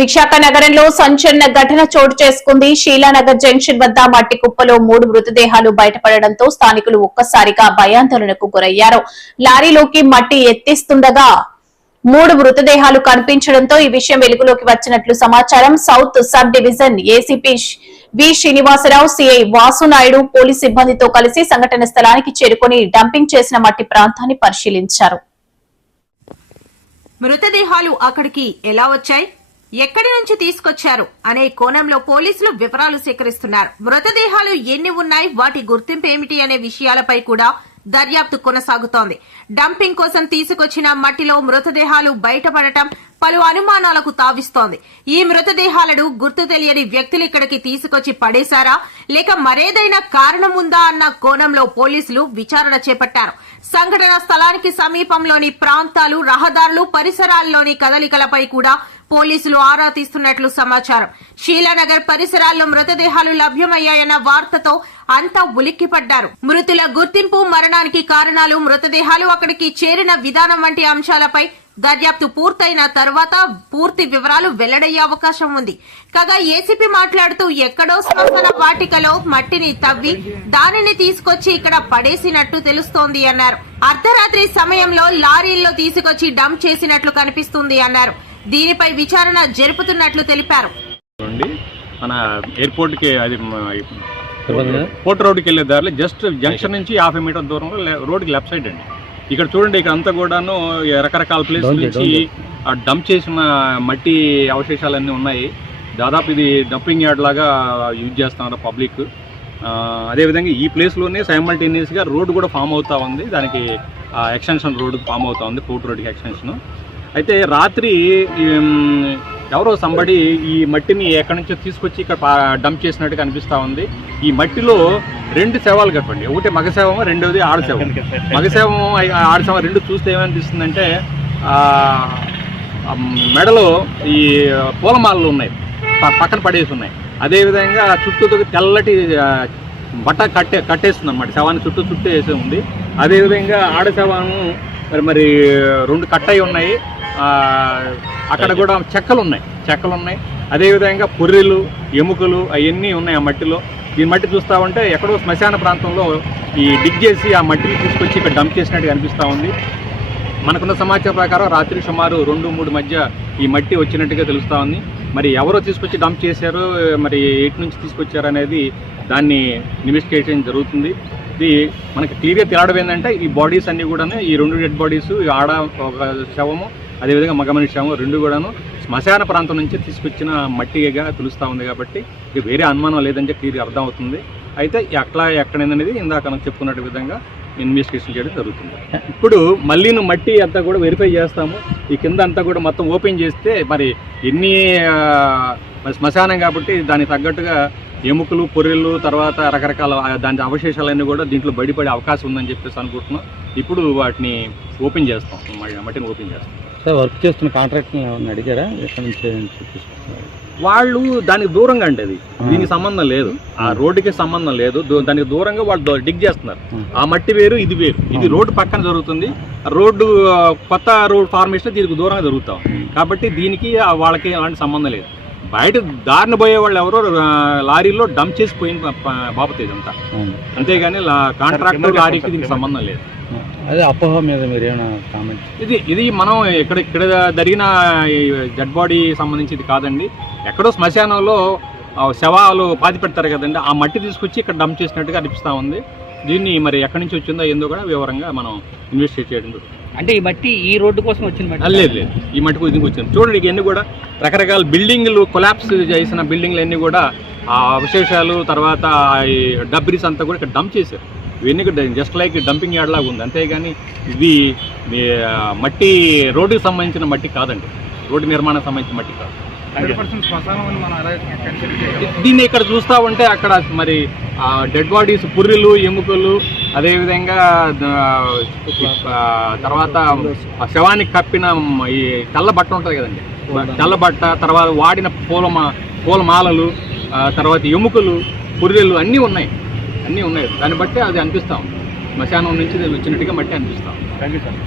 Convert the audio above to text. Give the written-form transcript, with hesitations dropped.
విశాఖ నగరంలో సంచలన ఘటన చోటు చేసుకుంది. షీలానగర్ జంక్షన్ వద్ద మట్టి కుప్పలో 3 మృతదేహాలు బయటపడడంతో స్థానికులు ఒక్కసారిగా భయాందోళనకు గురయ్యారు. లారీలోకి మట్టి ఎత్తిస్తుండగా 3 మృతదేహాలు కనిపించడంతో ఈ విషయం వెలుగులోకి వచ్చినట్లు సమాచారం. సౌత్ సబ్ డివిజన్ ఏసీపీ వి శ్రీనివాసరావు, సిఐ వాసునాయుడు పోలీస్ సిబ్బందితో కలిసి సంఘటన స్థలానికి చేరుకుని డంపింగ్ చేసిన మట్టి ప్రాంతాన్ని పరిశీలించారు. మృతదేహాలు అక్కడికి ఎలా వచ్చాయి, ఎక్కడి నుంచి తీసుకొచ్చారు అనే కోణంలో పోలీసులు వివరాలు సేకరిస్తున్నారు. మృతదేహాలు ఎన్ని ఉన్నాయి, వాటి గుర్తింపు ఏమిటి అనే విషయాలపై కూడా దర్యాప్తు కొనసాగుతోంది. డంపింగ్ కోసం తీసుకొచ్చిన మట్టిలో మృతదేహాలు బయటపడటం పలు అనుమానాలకు తావిస్తోంది. ఈ మృతదేహాలను గుర్తు తెలియని వ్యక్తులు ఇక్కడికి తీసుకొచ్చి పడేశారా, లేక మరేదైనా కారణం ఉందా అన్న కోణంలో పోలీసులు విచారణ చేపట్టారు. సంఘటన స్థలానికి సమీపంలోని ప్రాంతాలు, రహదారులు, పరిసరాల్లోని కదలికలపై కూడా పోలీసులు ఆరా తీస్తున్నట్లు సమాచారం. షీలానగర్ పరిసరాల్లో మృతదేహాలు లభ్యమయ్యాయన్న వార్తతో అంతా ఉలిక్కిపడ్డారు. మృతుల గుర్తింపు, మరణానికి కారణాలు, మృతదేహాలు అక్కడికి చేరిన విధానం వంటి అంశాలపై దర్యాప్తు పూర్తయిన తర్వాత పూర్తి వివరాలు వెల్లడయ్యే అవకాశం ఉంది. కాగా ఏసీపీ మాట్లాడుతూ ఎక్కడో శ్మశాన వాటికలో మట్టిని తవ్వి దానిని తీసుకొచ్చి ఇక్కడ పడేసినట్టు తెలుస్తోంది అన్నారు. అర్ధరాత్రి సమయంలో లారీల్లో తీసుకొచ్చి డంప్ చేసినట్లు కనిపిస్తుంది అన్నారు. దీనిపై విచారణ జరుపుతున్నట్లు తెలిపారు. మన ఎయిర్పోర్ట్ కి అది పోర్ట్ రోడ్కి వెళ్లే దారిలో జస్ట్ జంక్షన్ నుంచి 50 మీటర్ దూరంలో రోడ్కి లెఫ్ట్ సైడ్ అండి. ఇక్కడ చూడండి, ఇక్కడ అంతా కూడాను రకరకాల ప్లేస్ నుంచి డంప్ చేసిన మట్టి అవశేషాలన్నీ ఉన్నాయి. దాదాపు ఇది డంపింగ్ యార్డ్ లాగా యూజ్ చేస్తున్నారు పబ్లిక్. అదేవిధంగా ఈ ప్లేస్లోనే సైమల్టేనియస్గా రోడ్డు కూడా ఫామ్ అవుతా ఉంది. దానికి ఎక్స్టెన్షన్ రోడ్డు ఫామ్ అవుతా ఉంది, పోర్ట్ రోడ్కి ఎక్స్టెన్షన్. అయితే రాత్రి ఎవరో సంబడి ఈ మట్టిని ఎక్కడి నుంచో తీసుకొచ్చి ఇక్కడ డంప్ చేసినట్టు కనిపిస్తూ ఉంది. ఈ మట్టిలో 2 శవాలు కట్టండి, ఒకటి మగశవం, రెండోది ఆడశవం. మగశవం, ఆడశవం రెండు చూస్తే ఏమనిపిస్తుందంటే మెడలో ఈ పూలమాలలు ఉన్నాయి, పక్కన పడేసి ఉన్నాయి. అదేవిధంగా చుట్టూ తెల్లటి బట్ట కట్టేస్తుంది అన్నమాట, శవాన్ని చుట్టూ వేసి ఉంది. అదేవిధంగా ఆడశవాన్ని మరి 2 కట్టయి ఉన్నాయి. అక్కడ కూడా చెక్కలు ఉన్నాయి. అదేవిధంగా పొర్రెలు, ఎముకలు అవన్నీ ఉన్నాయి ఆ మట్టిలో. ఈ మట్టి చూస్తూ ఉంటే ఎక్కడో శ్మశాన ప్రాంతంలో ఈ డిగ్ చేసి ఆ మట్టిని తీసుకొచ్చి ఇక్కడ డంప్ చేసినట్టు కనిపిస్తూ ఉంది. మనకున్న సమాచారం ప్రకారం రాత్రి సుమారు 2-3 మధ్య ఈ మట్టి వచ్చినట్టుగా తెలుస్తూ ఉంది. మరి ఎవరో తీసుకొచ్చి డంప్ చేశారు, మరి ఎటు నుంచి తీసుకొచ్చారు అనేది దాన్ని ఇన్వెస్టిగేషన్ జరుగుతుంది. ఇది మనకి క్లియర్గా తేలడం ఏంటంటే ఈ బాడీస్ అన్నీ కూడా, ఈ 2 డెడ్ బాడీస్, ఆడ ఒక శవము, అదేవిధంగా మగ మనిషి శవం, 2 కూడాను శ్మశాన ప్రాంతం నుంచి తీసుకొచ్చిన మట్టిగా తెలుస్తూ ఉంది. కాబట్టి ఇది వేరే అనుమానం లేదని క్లియర్గా అర్థం అవుతుంది. అయితే ఎక్కడైందనేది ఇందాక మనం చెప్పుకున్నట్టు విధంగా ఇన్వెస్టిగేషన్ చేయడం జరుగుతుంది. ఇప్పుడు మళ్ళీ మట్టి అంతా కూడా వెరిఫై చేస్తాము. ఈ కింద అంతా కూడా మొత్తం ఓపెన్ చేస్తే మరి ఎన్ని శ్మశానం కాబట్టి దానికి తగ్గట్టుగా ఎముకలు, పొర్రెలు, తర్వాత రకరకాల దాని అవశేషాలన్నీ కూడా దీంట్లో బయటపడే అవకాశం ఉందని చెప్పేసి అనుకుంటున్నాం. ఇప్పుడు వాటిని ఓపెన్ చేస్తాం, మట్టిని ఓపెన్ చేస్తాం. సార్, వర్క్ చేస్తున్న కాంట్రాక్ట్ని అడిగారా ఎక్కడి నుంచి? వాళ్ళు దానికి దూరంగా అంటే అది దీనికి సంబంధం లేదు, ఆ రోడ్డుకి సంబంధం లేదు. దానికి దూరంగా వాళ్ళు డిగ్ చేస్తున్నారు. ఆ మట్టి వేరు, ఇది వేరు. ఇది రోడ్డు పక్కన జరుగుతుంది, రోడ్డు కొత్త రోడ్ ఫార్మేషన్ దీనికి దూరంగా జరుగుతాం. కాబట్టి దీనికి వాళ్ళకి అలాంటి సంబంధం లేదు. బయట దారిని పోయే వాళ్ళు ఎవరో లారీలో డంప్ చేసి పోయిన బాబతే ఇదంతా, అంతేగాని కాంట్రాక్టర్ లారీకి దీనికి సంబంధం లేదు. అదే అపోహ మీద మీరు ఏమైనా కామెంట్? ఇది మనం ఇక్కడ జరిగిన డెడ్ బాడీ సంబంధించి ఇది కాదండి. ఎక్కడో శ్మశానంలో శవాలు పాతి పెడతారు కదండి, ఆ మట్టి తీసుకొచ్చి ఇక్కడ డంప్ చేసినట్టుగా అనిపిస్తూ ఉంది. దీన్ని మరి ఎక్కడి నుంచి వచ్చిందో ఏందో కూడా వివరంగా మనం ఇన్వెస్టిగేట్ చేయడం. అంటే ఈ మట్టి ఈ రోడ్డు కోసం వచ్చింది? లేదు, ఈ మట్టి కోసం వచ్చింది. చూడండి, ఇవన్నీ కూడా రకరకాల బిల్డింగ్లు, కొలాప్స్ చేసిన బిల్డింగ్లు అన్నీ కూడా ఆ అవశేషాలు, తర్వాత ఈ డబ్రీస్ అంతా కూడా ఇక్కడ డంప్ చేశారు. ఇవన్నీ జస్ట్ లైక్ డంపింగ్ యార్డ్ లాగా ఉంది, అంతేగాని ఇది మట్టి రోడ్డుకి సంబంధించిన మట్టి కాదండి, రోడ్డు నిర్మాణానికి సంబంధించిన మట్టి కాదు. దీన్ని ఇక్కడ చూస్తూ ఉంటే అక్కడ మరి డెడ్ బాడీస్, పుర్రెలు, ఎముకలు, అదేవిధంగా తర్వాత శవానికి కప్పిన ఈ తెల్ల బట్ట ఉంటుంది కదండి, తెల్ల బట్ట, తర్వాత వాడిన పూలమాలలు, తర్వాత ఎముకలు, పుర్రెలు అన్నీ ఉన్నాయి. దాన్ని బట్టి అది అనిపిస్తాం, శ్మశానం నుంచి వచ్చినట్టుగా మట్టి అనిపిస్తాం. Thank you sir.